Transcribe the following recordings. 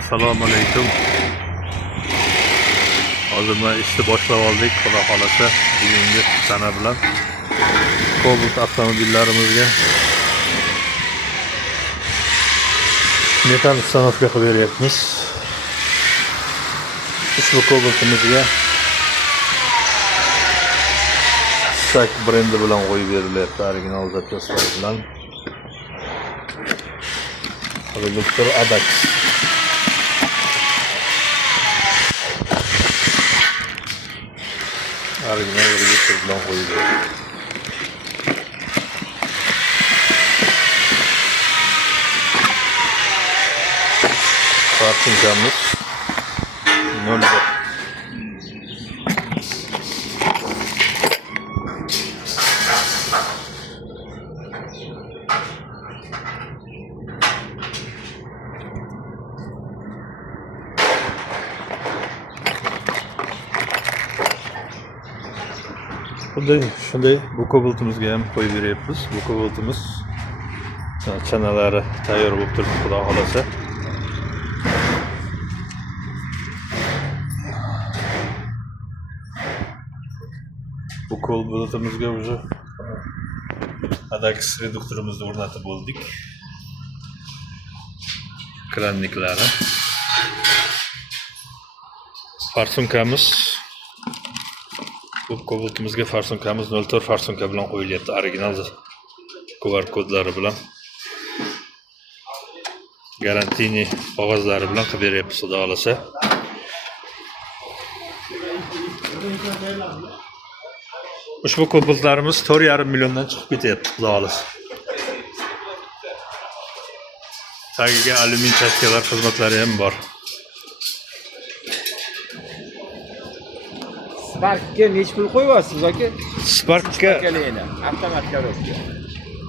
Assalomu alaykum. Hozir mana ishni boshlab oldik, xudo xolasa bugungi sana bilan Cobalt avtomobillarimizga metal uстановка qilib beryapmiz. Ushbu Cobaltimizga Stack brendi bilan qo'yib berilyapti, original zapyoslar bilan. Reduktor Adax. Original reduktor bilan qo'yib berildi. Farkingamiz 0.1. Shunday bu Cobaltimizga ham qo'yib beryapmiz. Bu Cobaltimiz chanalari tayyor bo'lib turibdi, xudo xolasa. Bu Cobaltimizga уже Adax reduktorimizni o'rnatib bo'ldik. Kranniklari. Farsunkamiz bu Cobaltimizga farsunkamiz 04 farsunka bilan qo'yilyapti, original QR kodlari bilan. Garantini qog'ozlari bilan qilib beryapmiz, xudo xolasa. Ushbu Cobaltlarimiz 4,5 milliondan chiqib ketyapti, xudo xolasa. Tagiga alyumin chashkalar xizmatlari ham bor. Spark'ga necha pul qo'yyapsiz aka? Spark'ga avtomat korobka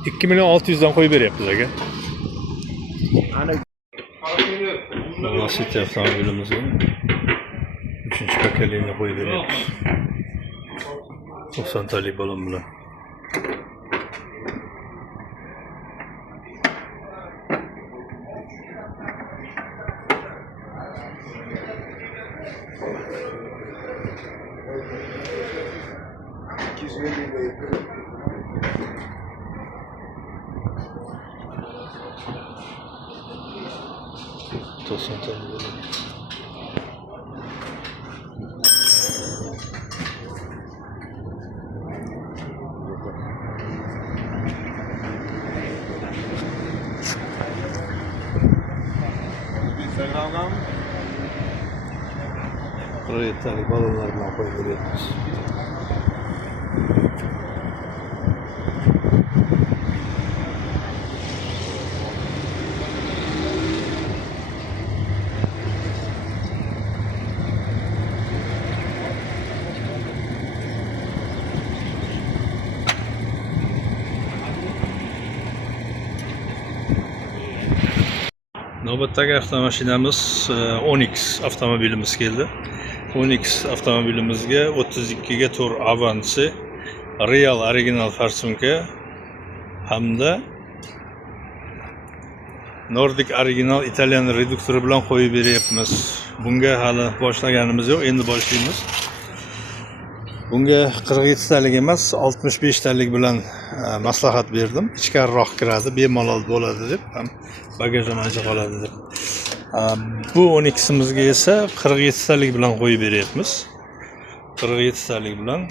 2 million 600 dan qo'yib beryapmiz aka. Ana Velocity avtomobilimizga 3-chi pokoleniya qo'yib beryapmiz. 90 talik bo'lim bilan. Yeterli balonlar bilan qo'yib beryapmiz. Navbatdagi avtomashinamiz Onyx avtomobilimiz keldi. Onyx avtomobilimizga 32 ga 4 avansi, real original farsunka hamda Nordic original Italian reduktori bilan qo'yib beryapmiz. Bunga hali boshlaganimiz yo'q, endi boshlaymiz. Bunga 47 talik emas, 65 talik bilan maslahat berdim. Ichkariroq kiradi, bemalol bo'ladi deb, ham bagaj ham ancha qoladi deb. Bu Onyx'imizga esa 47 talik bilan qo'yib beryapmiz. 47 talik bilan.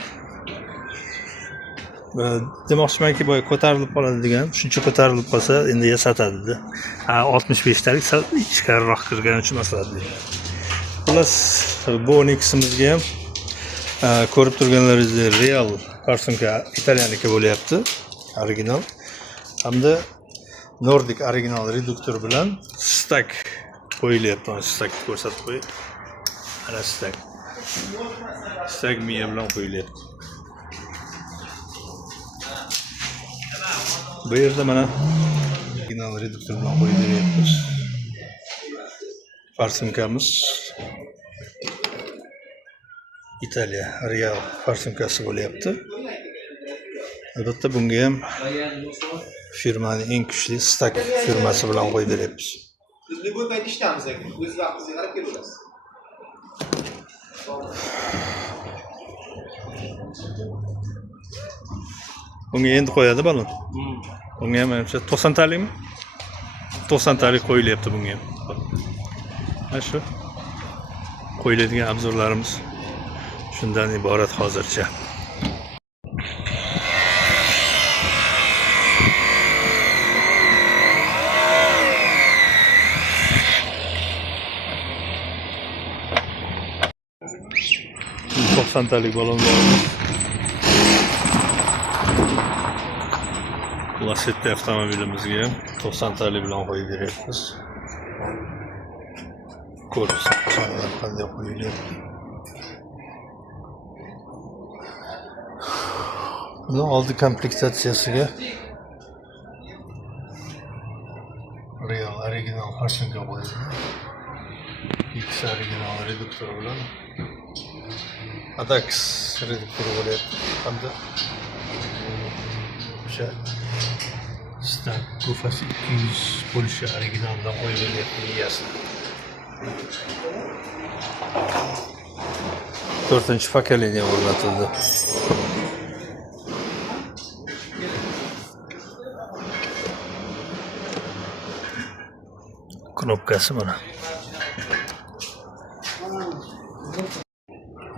Demoqchimanki, boy ko'tarilib qoladi degan, shuncha ko'tarilib qolsa endi yasatadi. 65 talik sal ichkariroq kirgani uchun maslahat berdim. Xullas, bu Onyx'imizga ham ko'rib turganlaringizdek real farsunka italyaniki bo'lyapti, original. Hamda Nordic original reduktor bilan stack qo'yilyapti. Stack ko'rsatib qo'ying. Ana stack. Stack miya bilan qo'yilyapti. Bu yerda mana original reduktor bilan qo'yib beryapmiz. Farsunkamiz Italiya real farsunkasi bo'lyapti. Albatta bunga ham firmaning eng kuchli Stack firmasi bilan qo'yib beryapmiz. Biz любой payt ishdamiz aka. O'z vaqtingizga qarab kelaverasiz. Bunga endi qo'yadi balon. Bunga ham menimcha 90 talikmi? 90 talik qo'yilyapti bunga ham. Mana shu qo'yiladigan obzorlarimiz shundan iborat hozircha. Talik balonlarimiz. Lasetti avtomobilimizga ham 90 talik bilan qo'yib beryapmiz. Korpus qanday qo'yilyapti. Buni oldi komplektatsiyasiga real original farshingga qo'yildi. X original reduktor bilan Adax reduktori bo'lyapti. Hamda o'sha stak gufasi 200 bo'lishi originaldan qo'yib beryapti miyasi. 4-pokoleniya o'rnatildi. Knopkasi mana.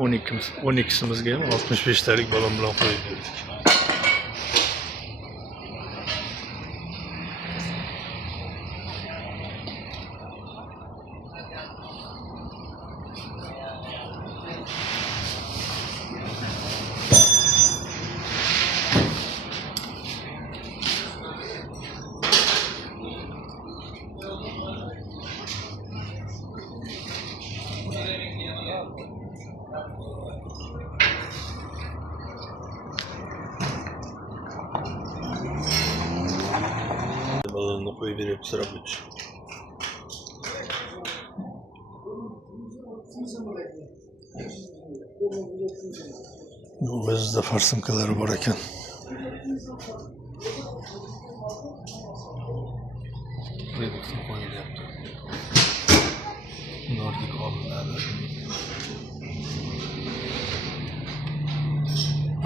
12'simizga ham 65 talik balon bilan qo'yib berdik. Balonunu koyup verip sıra buç. Bu bezde farsımkaları var ekan. Reduktor koyup yaptı. Nordik olmadı.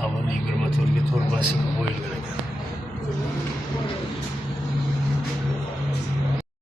Ama 20 motorga torbasini qo'yilgan ekan.